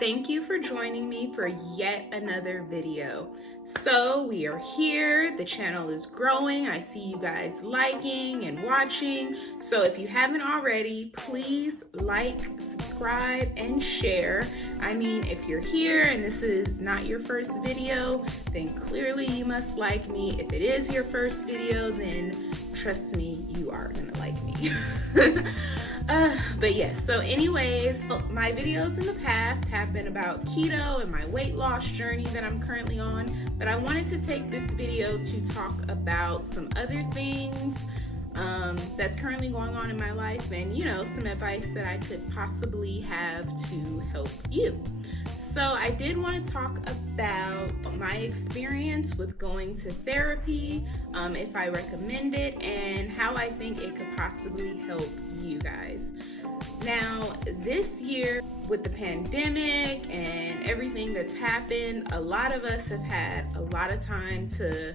Thank you for joining me for yet another video. So we are here, the channel is growing. I see you guys liking and watching. So if you haven't already, please like, subscribe, and share. I mean, if you're here and this is not your first video, then clearly you must like me. If it is your first video, then trust me, you are gonna like me. But yes, so anyways, my videos in the past have been about keto and my weight loss journey that I'm currently on, but I wanted to take this video to talk about some other things that's currently going on in my life and, you know, some advice that I could possibly have to help you. So I did want to talk about my experience with going to therapy, if I recommend it, and how I think it could possibly help you guys. Now, this year with the pandemic and everything that's happened, a lot of us have had a lot of time to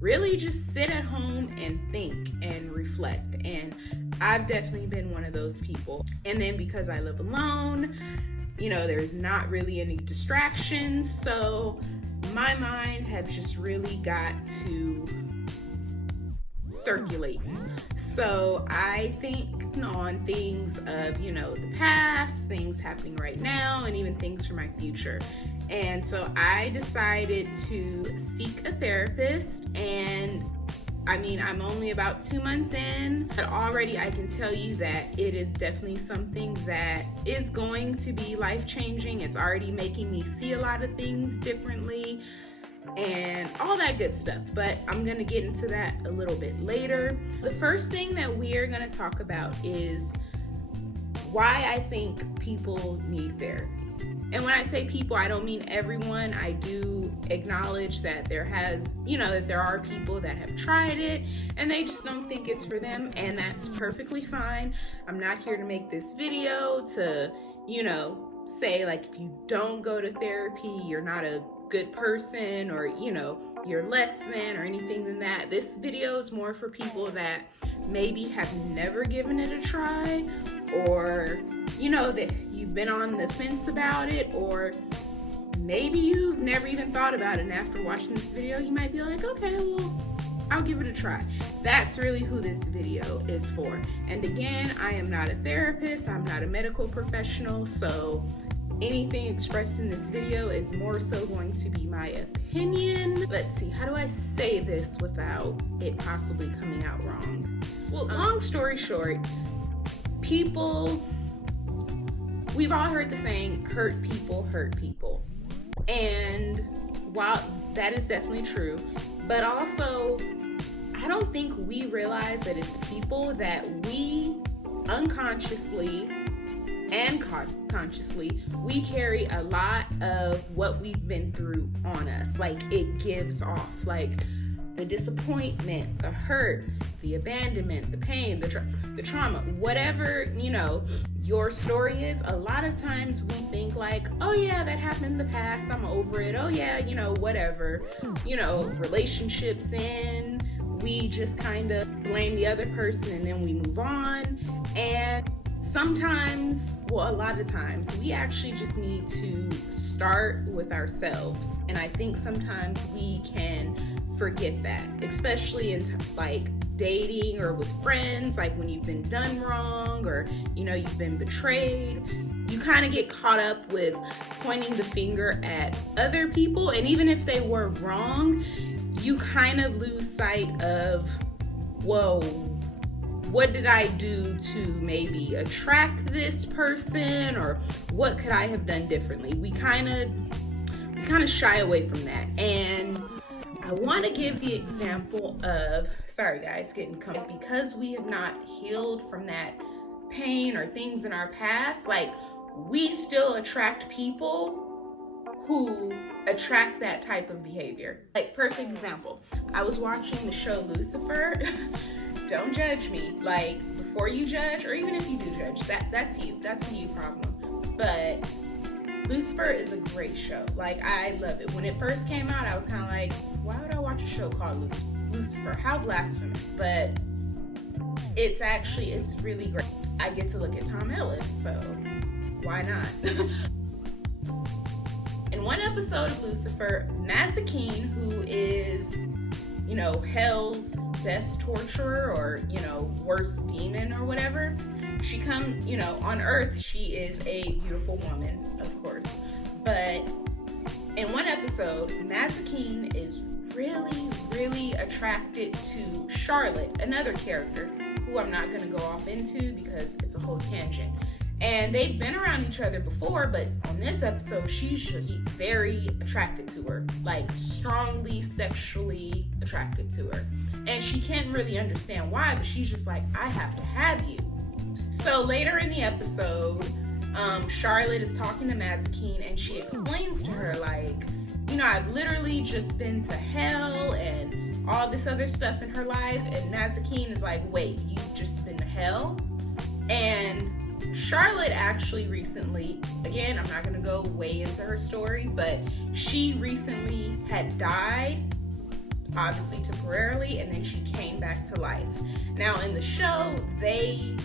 really just sit at home and think and reflect. And I've definitely been one of those people. And then because I live alone, you know, there's not really any distractions. So my mind has just really got to circulate. So I think on things of, you know, the past, things happening right now, and even things for my future. And so I decided to seek a therapist, and I mean, I'm only about 2 months in, but already I can tell you that it is definitely something that is going to be life-changing. It's already making me see a lot of things differently and all that good stuff, but I'm gonna get into that a little bit later. The first thing that we are gonna talk about is why I think people need therapy. And when I say people, I don't mean everyone. I do acknowledge that there are people that have tried it and they just don't think it's for them, and that's perfectly fine. I'm not here to make this video to, you know, say like if you don't go to therapy, you're not a good person, or, you know, you're less than, or anything than that. This video is more for people that maybe have never given it a try, or, you know, that you've been on the fence about it, or maybe you've never even thought about it, and after watching this video you might be like, okay, well, I'll give it a try. That's really who this video is for. And again, I am not a therapist, I'm not a medical professional, so anything expressed in this video is more so going to be my opinion. Let's see, how do I say this without it possibly coming out wrong? Well, long story short, people, we've all heard the saying, hurt people hurt people. And while that is definitely true, but also I don't think we realize that as people that we unconsciously and consciously, we carry a lot of what we've been through on us. Like, it gives off, like the disappointment, the hurt, the abandonment, the pain, the trauma, whatever, you know, your story is. A lot of times we think like, oh yeah, that happened in the past, I'm over it. Oh yeah, you know, whatever, you know, relationships end, we just kind of blame the other person and then we move on. And sometimes, well, a lot of times, we actually just need to start with ourselves. And I think sometimes we can forget that, especially in like dating or with friends, like when you've been done wrong, or, you know, you've been betrayed. You kind of get caught up with pointing the finger at other people. And even if they were wrong, you kind of lose sight of, whoa, what did I do to maybe attract this person, or what could I have done differently? We kind of shy away from that. And I want to give the example of, sorry guys, getting comfy, because we have not healed from that pain or things in our past, like we still attract people who attract that type of behavior. Like, perfect example, I was watching the show Lucifer. Don't judge me. Like, before you judge, or even if you do judge, that's you. That's a you problem. But Lucifer is a great show. Like, I love it. When it first came out, I was kind of like, why would I watch a show called Lucifer? How blasphemous. But it's really great. I get to look at Tom Ellis, so why not? one episode of Lucifer, Mazikeen, who is, hell's best torturer or, worst demon or whatever, she on Earth, she is a beautiful woman, of course. But in one episode, Mazikeen is really, really attracted to Charlotte, another character who I'm not going to go off into because it's a whole tangent. And they've been around each other before, but on this episode, she's just very attracted to her, like strongly sexually attracted to her. And she can't really understand why, but she's just like, I have to have you. So later in the episode, Charlotte is talking to Mazikeen and she explains to her, like, I've literally just been to hell and all this other stuff in her life. And Mazikeen is like, wait, you've just been to hell? And Charlotte actually recently, again, I'm not going to go way into her story, but she recently had died, obviously temporarily, and then she came back to life. Now in the show, they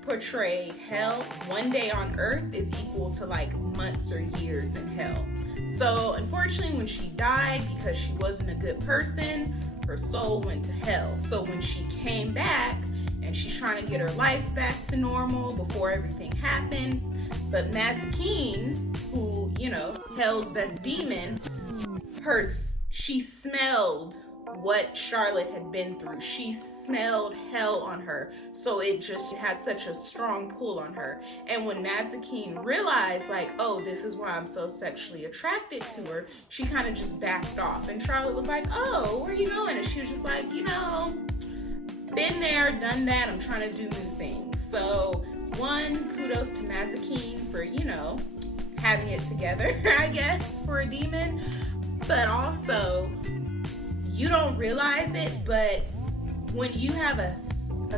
portray hell, one day on Earth is equal to like months or years in hell. So unfortunately, when she died, because she wasn't a good person, her soul went to hell. So when she came back, and she's trying to get her life back to normal before everything happened, but Mazikeen, who, hell's best demon, she smelled what Charlotte had been through. She smelled hell on her, so it just had such a strong pull on her. And when Mazikeen realized, like, oh, this is why I'm so sexually attracted to her, she kind of just backed off. And Charlotte was like, oh, where are you going? And she was just like, been there, done that, I'm trying to do new things. So one, kudos to Mazikeen for, having it together, I guess, for a demon. But also, you don't realize it, but when you have a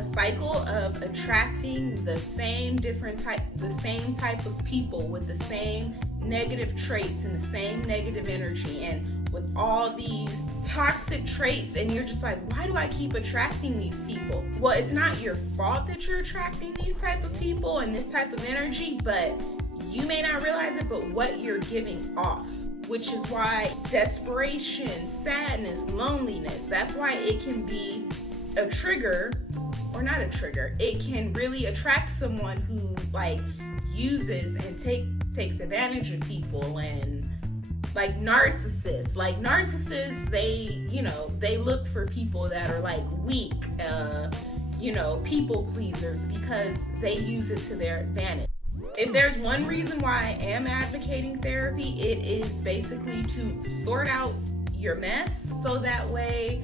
cycle of attracting the same type of people with the same negative traits and the same negative energy and with all these toxic traits, and you're just like, why do I keep attracting these people? Well, it's not your fault that you're attracting these type of people and this type of energy, but you may not realize it, but what you're giving off, which is why desperation, sadness, loneliness, that's why it can be a trigger, or not a trigger. It can really attract someone who uses and takes advantage of people, and narcissists, they look for people that are weak, people pleasers, because they use it to their advantage. If there's one reason why I am advocating therapy, it is basically to sort out your mess, so that way,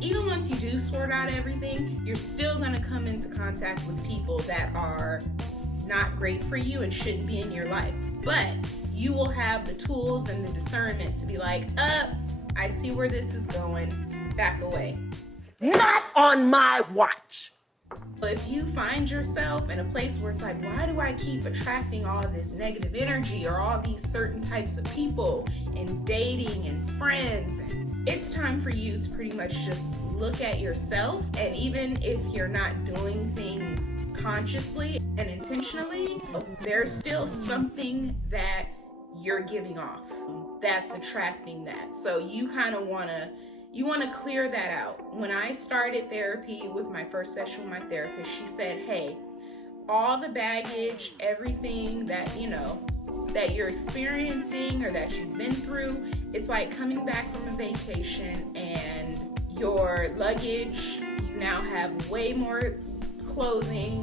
even once you do sort out everything, you're still going to come into contact with people that are not great for you and shouldn't be in your life. But you will have the tools and the discernment to be like, I see where this is going, back away. Not on my watch. If you find yourself in a place where it's like, why do I keep attracting all of this negative energy or all these certain types of people and dating and friends, it's time for you to pretty much just look at yourself. And even if you're not doing things consciously and intentionally, there's still something that you're giving off that's attracting that. So you kind of want to clear that out. When I started therapy with my first session with my therapist, she said, hey, all the baggage, everything that that you're experiencing or that you've been through, it's like coming back from a vacation and your luggage, you now have way more clothing,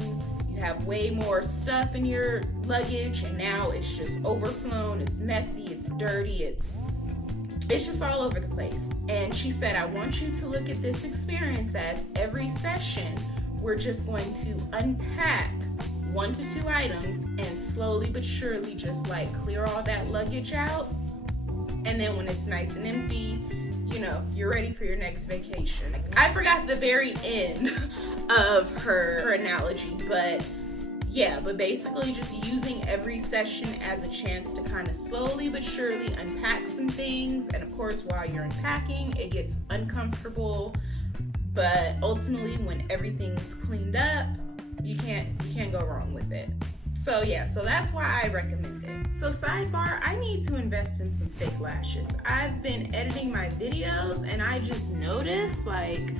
you have way more stuff in your luggage, and now it's just overflown, it's messy, it's dirty, it's just all over the place. And she said, I want you to look at this experience as every session, we're just going to unpack 1 to 2 items and slowly but surely just clear all that luggage out. And then when it's nice and empty, you're ready for your next vacation. I forgot the very end of her analogy, but basically just using every session as a chance to kind of slowly but surely unpack some things. And of course, while you're unpacking, it gets uncomfortable, but ultimately when everything's cleaned up, you can't go wrong with it. So that's why I recommend it. So sidebar, I need to invest in some fake lashes. I've been editing my videos and I just noticed, like,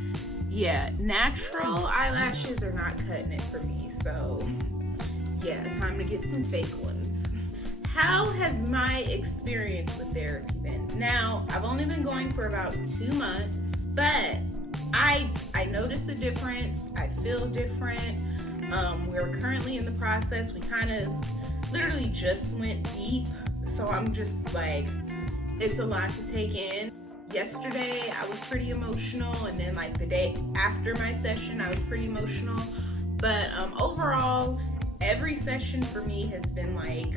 yeah, natural eyelashes are not cutting it for me. So yeah, time to get some fake ones. How has my experience with therapy been? Now, I've only been going for about 2 months, but I notice a difference. I feel different. We're currently in the process. We kind of literally just went deep, so I'm just like, it's a lot to take in. Yesterday I was pretty emotional, and then like the day after my session I was pretty emotional, but overall every session for me has been like,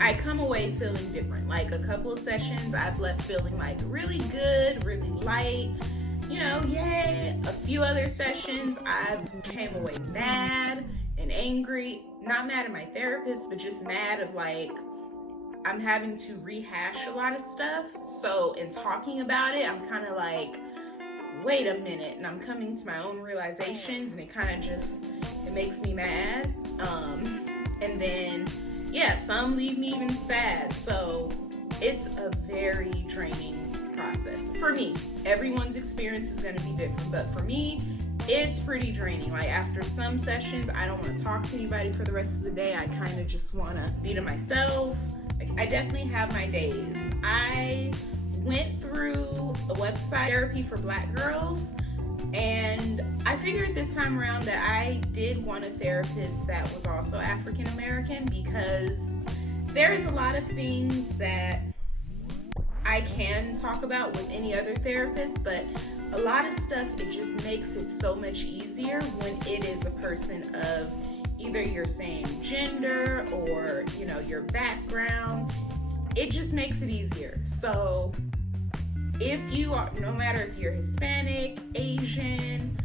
I come away feeling different. Like a couple of sessions I've left feeling like really good, really light, you know, yay. A few other sessions I've came away mad and angry, not mad at my therapist, but just mad of like, I'm having to rehash a lot of stuff. So in talking about it, I'm kind of like, wait a minute, and I'm coming to my own realizations, and it kind of just, it makes me mad. And then, yeah, some leave me even sad. So it's a very draining process for me. Everyone's experience is going to be different, but for me, it's pretty draining. Like after some sessions, I don't want to talk to anybody for the rest of the day. I kind of just want to be to myself. I definitely have my days. I went through a website, Therapy for Black Girls, and I figured this time around that I did want a therapist that was also African American, because there's a lot of things that I can talk about with any other therapist, but a lot of stuff, it just makes it so much easier when it is a person of either your same gender or, you know, your background. It just makes it easier. So if you are, no matter if you're Hispanic, Asian,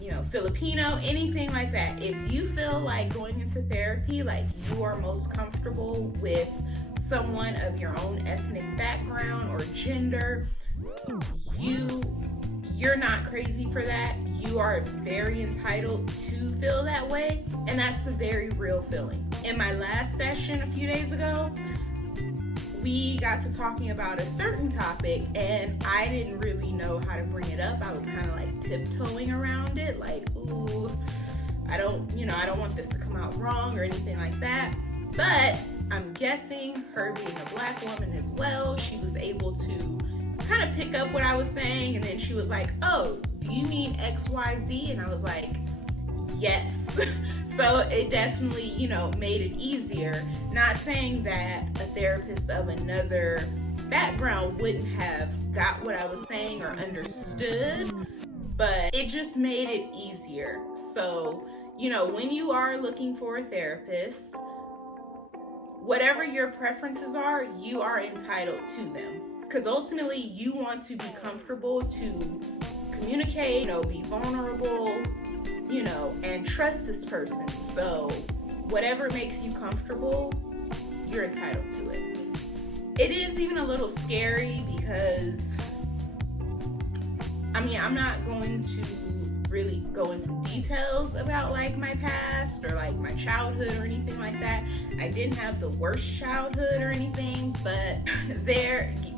you know, Filipino, anything like that, if you feel like going into therapy, like you are most comfortable with someone of your own ethnic background or gender, you're not crazy for that. You are very entitled to feel that way, and that's a very real feeling. In my last session a few days ago, we got to talking about a certain topic, and I didn't really know how to bring it up. I was kind of like tiptoeing around it, like, ooh, I don't want this to come out wrong or anything like that. But I'm guessing her being a Black woman as well, she was able to kind of pick up what I was saying, and then she was like, oh, do you mean XYZ? And I was like, yes. So it definitely, you know, made it easier. Not saying that a therapist of another background wouldn't have got what I was saying or understood, but it just made it easier. So, you know, when you are looking for a therapist, whatever your preferences are, you are entitled to them. Because ultimately, you want to be comfortable to communicate, you know, be vulnerable, you know, and trust this person. So whatever makes you comfortable, you're entitled to it. It is even a little scary because, I mean, I'm not going to really go into details about like my past or like my childhood or anything like that. I didn't have the worst childhood or anything, but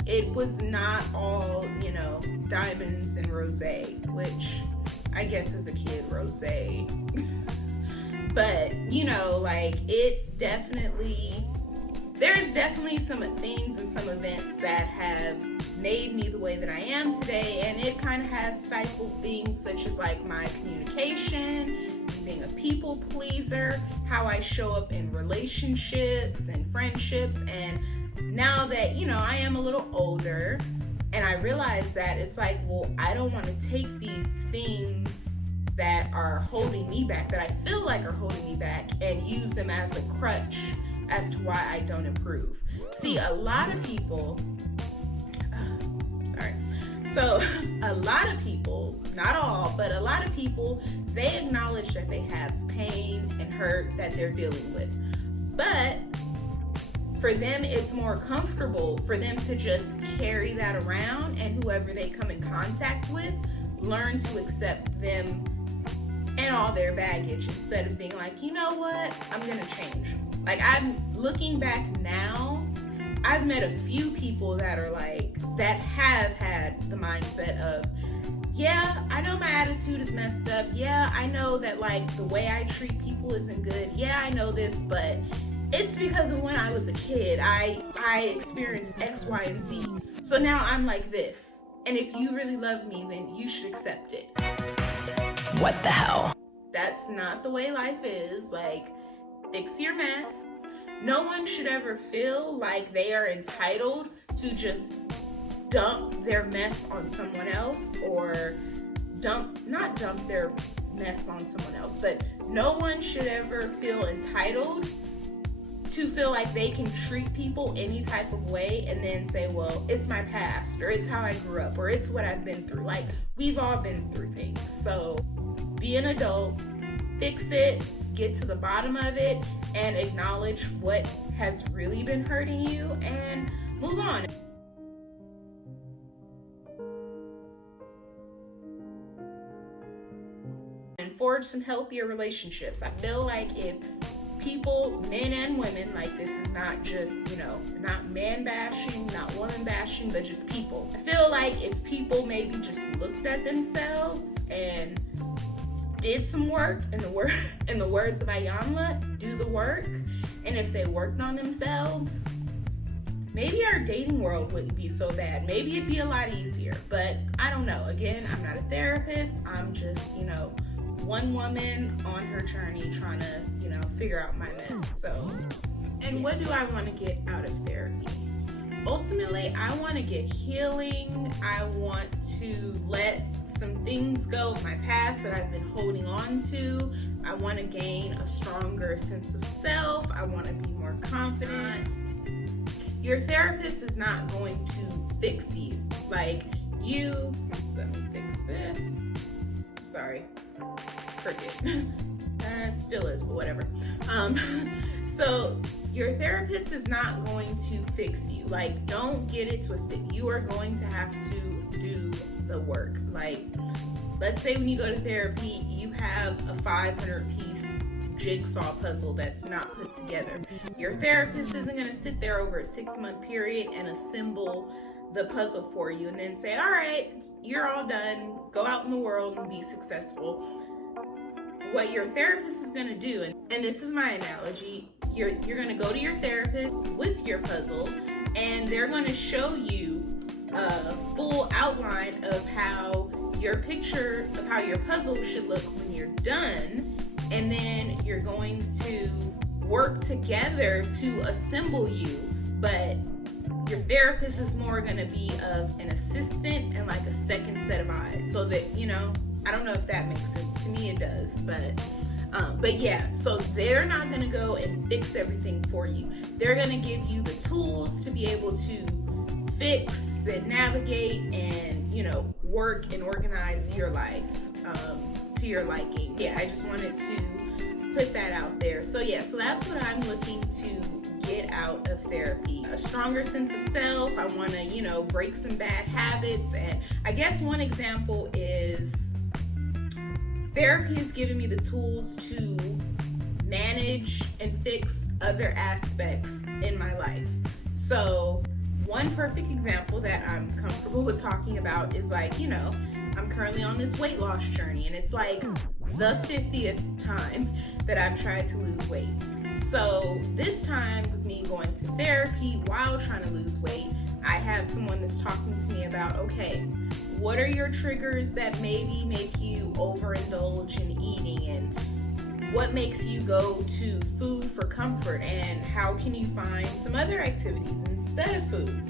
it was not all, you know, diamonds and rosé, which I guess as a kid, rosé. But, you know, like there's definitely some things and some events that have made me the way that I am today, and it kind of has stifled things such as like my communication, being a people pleaser, how I show up in relationships and friendships. And now that, you know, I am a little older, and I realize that it's like, well, I don't want to take these things that are holding me back, that I feel like are holding me back, and use them as a crutch as to why I don't improve. See, a lot of people, a lot of people, not all, but a lot of people, they acknowledge that they have pain and hurt that they're dealing with. But for them, it's more comfortable for them to just carry that around, and whoever they come in contact with, learn to accept them and all their baggage, instead of being like, you know what, I'm gonna change. Like, I'm looking back now, I've met a few people that are like, that have had the mindset of, yeah, I know my attitude is messed up. Yeah, I know that like the way I treat people isn't good. Yeah, I know this, but it's because of when I was a kid. I experienced X, Y, and Z. So now I'm like this. And if you really love me, then you should accept it. What the hell? That's not the way life is. Like, fix your mess. No one should ever feel like they are entitled to just dump their mess on someone else, or not dump their mess on someone else, but no one should ever feel entitled to feel like they can treat people any type of way and then say, well, it's my past, or it's how I grew up, or it's what I've been through. Like, we've all been through things. So be an adult, fix it, get to the bottom of it, and acknowledge what has really been hurting you and move on. And forge some healthier relationships. I feel like if people, men and women, like, this is not just, not man bashing, not woman bashing, but just people. I feel like if people maybe just looked at themselves and did some work, in the words of Ayanla, do the work, and if they worked on themselves, maybe our dating world wouldn't be so bad. Maybe it'd be a lot easier, but I don't know. Again, I'm not a therapist. I'm just, one woman on her journey trying to, figure out my mess. So, and what do I want to get out of therapy? Ultimately, I want to get healing. I want to let some things go of my past that I've been holding on to. I want to gain a stronger sense of self. I want to be more confident. Your therapist is not going to fix you. Like, let me fix this. Sorry, cricket. It still is, but whatever. So your therapist is not going to fix you. Like, don't get it twisted. You are going to have to do the work. Like, let's say when you go to therapy, you have a 500-piece jigsaw puzzle that's not put together. Your therapist isn't going to sit there over a 6-month period and assemble the puzzle for you and then say, all right, you're all done. Go out in the world and be successful. What your therapist is going to do, and this is my analogy, you're going to go to your therapist with your puzzle, and they're going to show you a full outline of how your picture of how your puzzle should look when you're done, and then you're going to work together to assemble you. But your therapist is more going to be of an assistant and like a second set of eyes, so that, I don't know if that makes sense. To me, it does, but yeah, so they're not going to go and fix everything for you. They're going to give you the tools to be able to fix and navigate and, work and organize your life to your liking. Yeah, I just wanted to put that out there. So yeah, so that's what I'm looking to get out of therapy. A stronger sense of self. I want to, break some bad habits. And I guess one example is therapy has given me the tools to manage and fix other aspects in my life. So one perfect example that I'm comfortable with talking about is like, I'm currently on this weight loss journey, and it's like the 50th time that I've tried to lose weight. So this time with me going to therapy while trying to lose weight, I have someone that's talking to me about, okay, what are your triggers that maybe make you overindulge in eating, and what makes you go to food for comfort, and how can you find some other activities instead of food?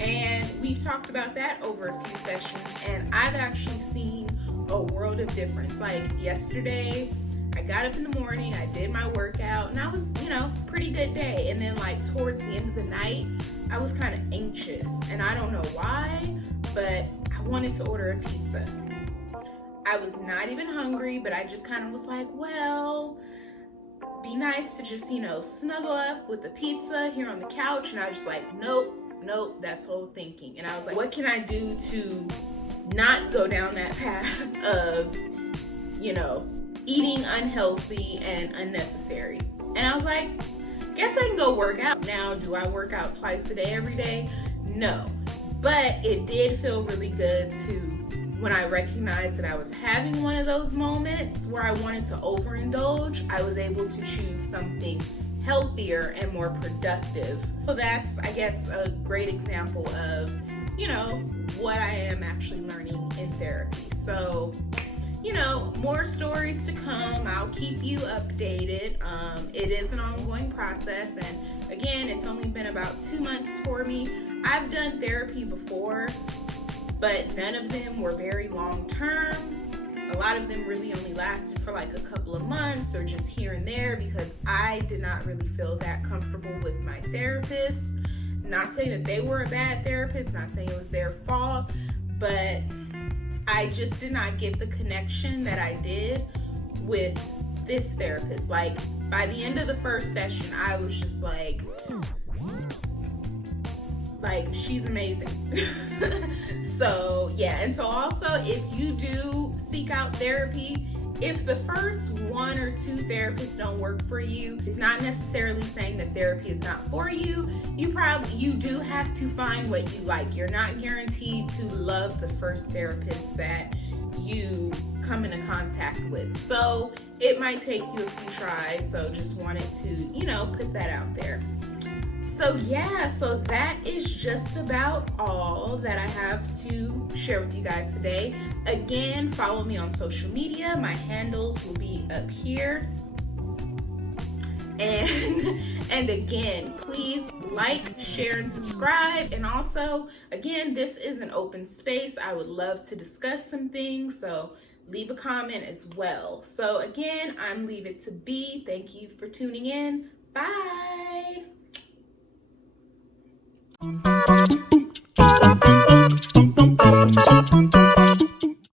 And we've talked about that over a few sessions, and I've actually seen a world of difference. Like yesterday, I got up in the morning, I did my workout, and I was, pretty good day. And then like towards the end of the night, I was kind of anxious, and I don't know why, but I wanted to order a pizza. I was not even hungry, but I just kind of was like, well, be nice to just, snuggle up with the pizza here on the couch. And I was just like, nope, that's old thinking. And I was like, what can I do to not go down that path of, eating unhealthy and unnecessary? And I was like, guess I can go work out. Now, do I work out twice a day every day? No. But it did feel really good to, when I recognized that I was having one of those moments where I wanted to overindulge, I was able to choose something healthier and more productive. So that's, I guess, a great example of, what I am actually learning in therapy. So, more stories to come. I'll keep you updated. It is an ongoing process, and again, it's only been about 2 months for me. I've done therapy before, but none of them were very long term. A lot of them really only lasted for like a couple of months or just here and there because I did not really feel that comfortable with my therapist. Not saying that they were a bad therapist, not saying it was their fault, but I just did not get the connection that I did with this therapist. Like, by the end of the first session, I was just like she's amazing. So yeah, and so also, if you do seek out therapy, if the first 1 or 2 therapists don't work for you, it's not necessarily saying that therapy is not for you. You do have to find what you like. You're not guaranteed to love the first therapist that you come into contact with. So it might take you a few tries. So just wanted to, put that out there. So yeah, so that is just about all that I have to share with you guys today. Again, follow me on social media. My handles will be up here. And again, please like, share, and subscribe. And also, again, this is an open space. I would love to discuss some things, so leave a comment as well. So again, I'm Leave It to Be. Thank you for tuning in. Bye.